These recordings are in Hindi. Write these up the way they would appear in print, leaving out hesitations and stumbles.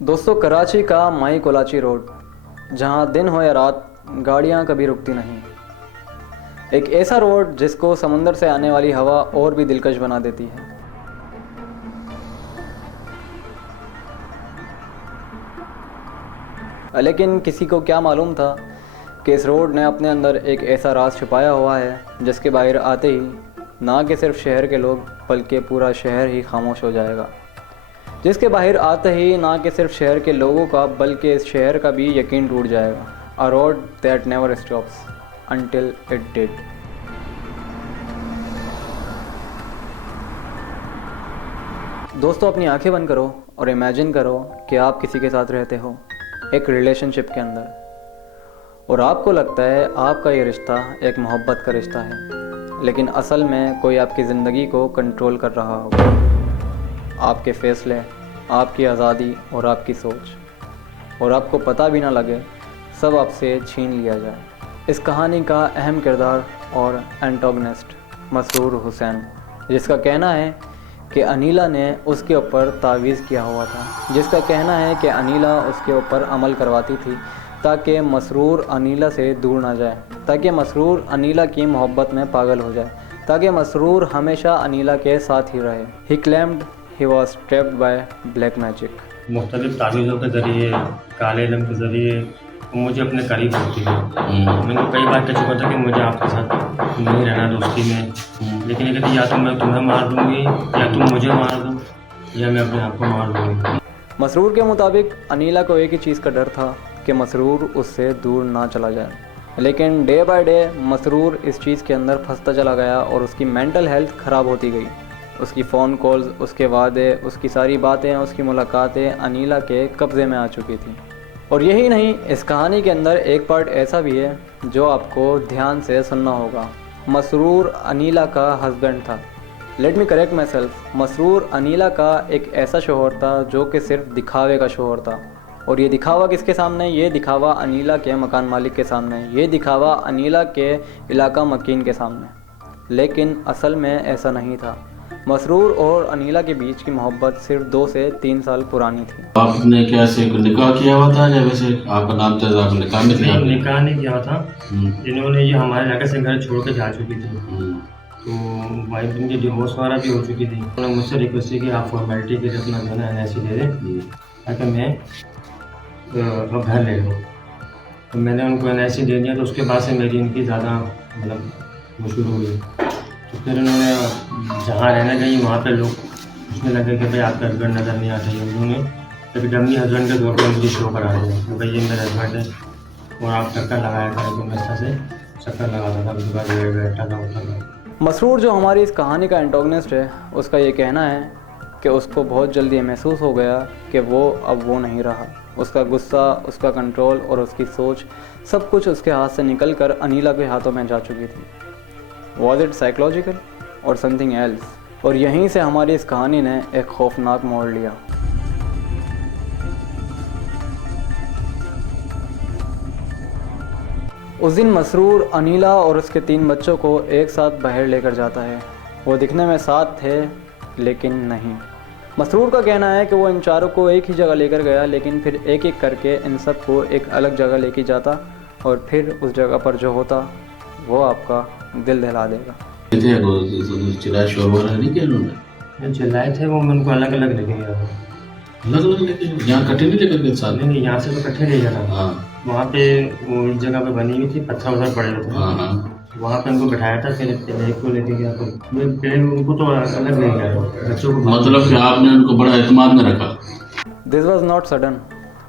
दोस्तों, कराची का माई कोलाची रोड, जहां दिन हो या रात गाड़ियां कभी रुकती नहीं। एक ऐसा रोड जिसको समंदर से आने वाली हवा और भी दिलकश बना देती है। लेकिन किसी को क्या मालूम था कि इस रोड ने अपने अंदर एक ऐसा राज छुपाया हुआ है जिसके बाहर आते ही ना कि सिर्फ शहर के लोग बल्कि पूरा शहर ही खामोश हो जाएगा। जिसके बाहर आते ही ना कि सिर्फ शहर के लोगों का बल्कि इस शहर का भी यकीन टूट जाएगा। A road that never stops until it did. दोस्तों, अपनी आंखें बंद करो और इमेजिन करो कि आप किसी के साथ रहते हो एक रिलेशनशिप के अंदर, और आपको लगता है आपका ये रिश्ता एक मोहब्बत का रिश्ता है, लेकिन असल में कोई आपकी ज़िंदगी को कंट्रोल कर रहा होगा। आपके फ़ैसले, आपकी आज़ादी और आपकी सोच, और आपको पता भी ना लगे सब आपसे छीन लिया जाए। इस कहानी का अहम किरदार और एंटागोनिस्ट मसरूर हुसैन, जिसका कहना है कि अनीला ने उसके ऊपर तावीज़ किया हुआ था, जिसका कहना है कि अनीला उसके ऊपर अमल करवाती थी ताकि मसरूर अनीला से दूर ना जाए, ताकि मसरूर अनीला की मोहब्बत में पागल हो जाए, ताकि मसरूर हमेशा अनीला के साथ ही रहे। He claimed he was trapped by black magic. मुख्तलिफ तावीज़ों के ज़रिए, काले इल्म के ज़रिए मुझे अपने करीब होती है। मैंने कई बार कह चुका था कि मुझे आपके साथ नहीं रहना दोस्ती में, लेकिन ये कहती या तो मैं तुम्हें मार दूँगी या तुम मुझे मार दो या मैं अपने आप को मार दूँगी। मसरूर के मुताबिक अनीला को एक ही चीज़ का डर था कि मसरूर उससे दूर ना चला जाए, लेकिन डे बाय डे मसरूर इस चीज़ के अंदर फंसता चला गया और उसकी मेंटल हेल्थ ख़राब होती गई। उसकी फ़ोन कॉल्स, उसके वादे, उसकी सारी बातें, उसकी मुलाकातें अनीला के कब्ज़े में आ चुकी थी। और यही नहीं, इस कहानी के अंदर एक पार्ट ऐसा भी है जो आपको ध्यान से सुनना होगा। मसरूर अनीला का हस्बैंड था। Let me correct my self, Masroor Anila का एक ऐसा शोहर था जो कि सिर्फ दिखावे का शोहर था। और ये दिखावा किसके सामने? ये दिखावा अनीला के मकान मालिक के सामने, ये दिखावा अनीला के इलाका मकीन के सामने। लेकिन असल में ऐसा नहीं था। मसरूर और अनीला के बीच की मोहब्बत सिर्फ 2 से 3 साल पुरानी थी। आपने क्या से निकाह किया हुआ था या वैसे आपका नाम था, आप निकाह में थे? निकाह नहीं किया था। इन्होंने ये हमारे इलाके से घर छोड़ के जा चुकी थी, तो वाइफ इनकी डिवोर्स वगैरह भी हो चुकी थी। उन्होंने मुझसे रिक्वेस्ट की कि आप फॉर्मेलिटी के लिए अपना जो है ना NIC दे दें ताकि मैं अब घर ले लूँ। तो मैंने उनको NIC दे दिया, तो उसके बाद से मेरी इनकी ज़्यादा मतलब वो शुरू हुई। तो फिर उन्होंने जहाँ रहने गई वहाँ पे लोग उसमें लगे कि भाई आपका हस्बैंड नज़र नहीं आता है। उन्होंने कभी डमी हस्बैंड के तौर पर मुझे शो करा दिया कि भाई ये मेरा हस्बैंड है और आप चक्कर लगाया करें। तो मैं इस तरह से चक्कर लगाता था, उसके बाद बैठा था उठा था। मसरूर जो हमारी इस कहानी का एंटागोनिस्ट है, उसका ये कहना है कि उसको बहुत जल्दी ये महसूस हो गया कि वो अब वो नहीं रहा। उसका गुस्सा, उसका कंट्रोल और उसकी सोच सब कुछ उसके हाथ से निकल कर अनीला के हाथों में जा चुकी थी। वॉज इट साइकोलॉजिकल और समथिंग एल्स? और यहीं से हमारी इस कहानी ने एक खौफनाक मोड़ लिया। उस दिन मसरूर अनीला और उसके 3 बच्चों को एक साथ बाहर लेकर जाता है। वो दिखने में साथ थे लेकिन नहीं। मसरूर का कहना है कि वो इन चारों को एक ही जगह लेकर गया, लेकिन फिर एक एक करके इन सब को एक अलग जगह लेके जाता और फिर उस जगह पर जो होता वो आपका दिल दहला देगा। चिल्लाए शोर वगैरह नहीं किया उन्होंने? चिल्लाए थे वो, मैं उनको अलग अलग लेके गया था। अलग अलग लेके यहाँ कट्ठे नहीं लेकर गए साथ? नहीं, यहाँ से तो इकट्ठे ले गया था। हाँ, वहाँ पे वो एक जगह पे बनी हुई थी, पत्थर उधर पड़े हुए थे। हाँ। वहाँ पे उनको बैठाया था, फिर एक को लेके गया। तो पहले उनको तो अलग ले गया बच्चों को। मतलब कि आपने उनको बड़ा एतमाद में रखा? This was not sudden,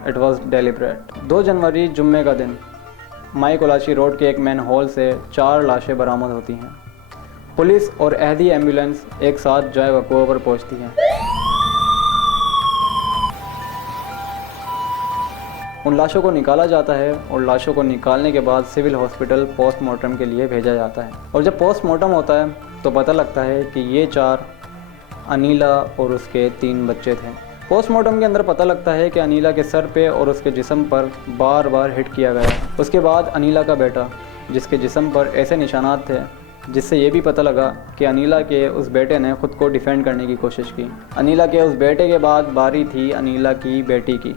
it was deliberate. 2 जनवरी जुम्मे का दिन माई कोलाची रोड के एक मैन हॉल से 4 लाशें बरामद होती हैं। पुलिस और अहदी एम्बुलेंस एक साथ जाए वक़ूअ पर पहुंचती हैं। उन लाशों को निकाला जाता है और लाशों को निकालने के बाद सिविल हॉस्पिटल पोस्टमार्टम के लिए भेजा जाता है। और जब पोस्टमार्टम होता है तो पता लगता है कि ये 4 अनीला और उसके 3 बच्चे थे। पोस्टमार्टम के अंदर पता लगता है कि अनीला के सर पे और उसके जिस्म पर बार बार हिट किया गया। उसके बाद अनीला का बेटा, जिसके जिस्म पर ऐसे निशानात थे जिससे ये भी पता लगा कि अनीला के उस बेटे ने ख़ुद को डिफेंड करने की कोशिश की। अनीला के उस बेटे के बाद बारी थी अनीला की बेटी की,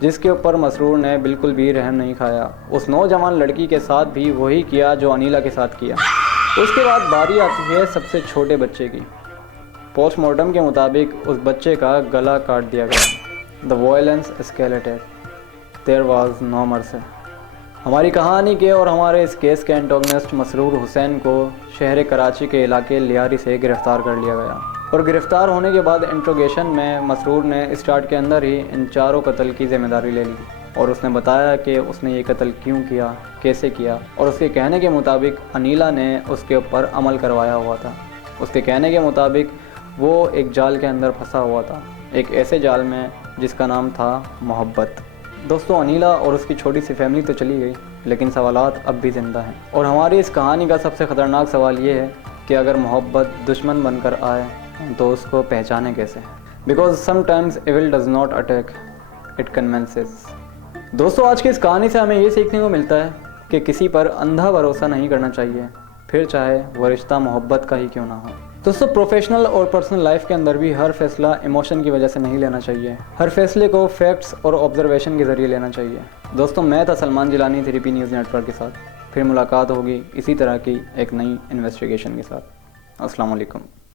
जिसके ऊपर मसरूर ने बिल्कुल भी रहम नहीं खाया। उस नौजवान लड़की के साथ भी वही किया जो अनीला के साथ किया। उसके बाद बारी आती है सबसे छोटे बच्चे की। पोस्टमार्टम के मुताबिक उस बच्चे का गला काट दिया गया। The violence escalated, there was no mercy. हमारी कहानी के और हमारे इस केस के एंटागनिस्ट मसरूर हुसैन को शहर कराची के इलाके लियारी से गिरफ़्तार कर लिया गया और गिरफ़्तार होने के बाद इंट्रोगेशन में मसरूर ने स्टार्ट के अंदर ही इन चारों कत्ल की ज़िम्मेदारी ले ली और उसने बताया कि उसने ये कत्ल क्यों किया, कैसे किया, और उसके कहने के मुताबिक अनीला ने उसके ऊपर अमल करवाया हुआ था। उसके कहने के मुताबिक वो एक जाल के अंदर फंसा हुआ था, एक ऐसे जाल में जिसका नाम था मोहब्बत। दोस्तों, अनीला और उसकी छोटी सी फैमिली तो चली गई, लेकिन सवालात अब भी ज़िंदा हैं। और हमारी इस कहानी का सबसे ख़तरनाक सवाल ये है कि अगर मोहब्बत दुश्मन बनकर आए तो उसको पहचाने कैसे। Because sometimes evil does not attack, it convinces. दोस्तों, आज की इस कहानी से हमें ये सीखने को मिलता है कि किसी पर अंधा भरोसा नहीं करना चाहिए, फिर चाहे वो रिश्ता मोहब्बत का ही क्यों ना हो। दोस्तों, प्रोफेशनल और पर्सनल लाइफ के अंदर भी हर फैसला इमोशन की वजह से नहीं लेना चाहिए। हर फैसले को फैक्ट्स और ऑब्जर्वेशन के ज़रिए लेना चाहिए। दोस्तों, मैं था Salman Jilani 3P news network के साथ। फिर मुलाकात होगी इसी तरह की एक नई इन्वेस्टिगेशन के साथ। अस्सलाम वालेकुम।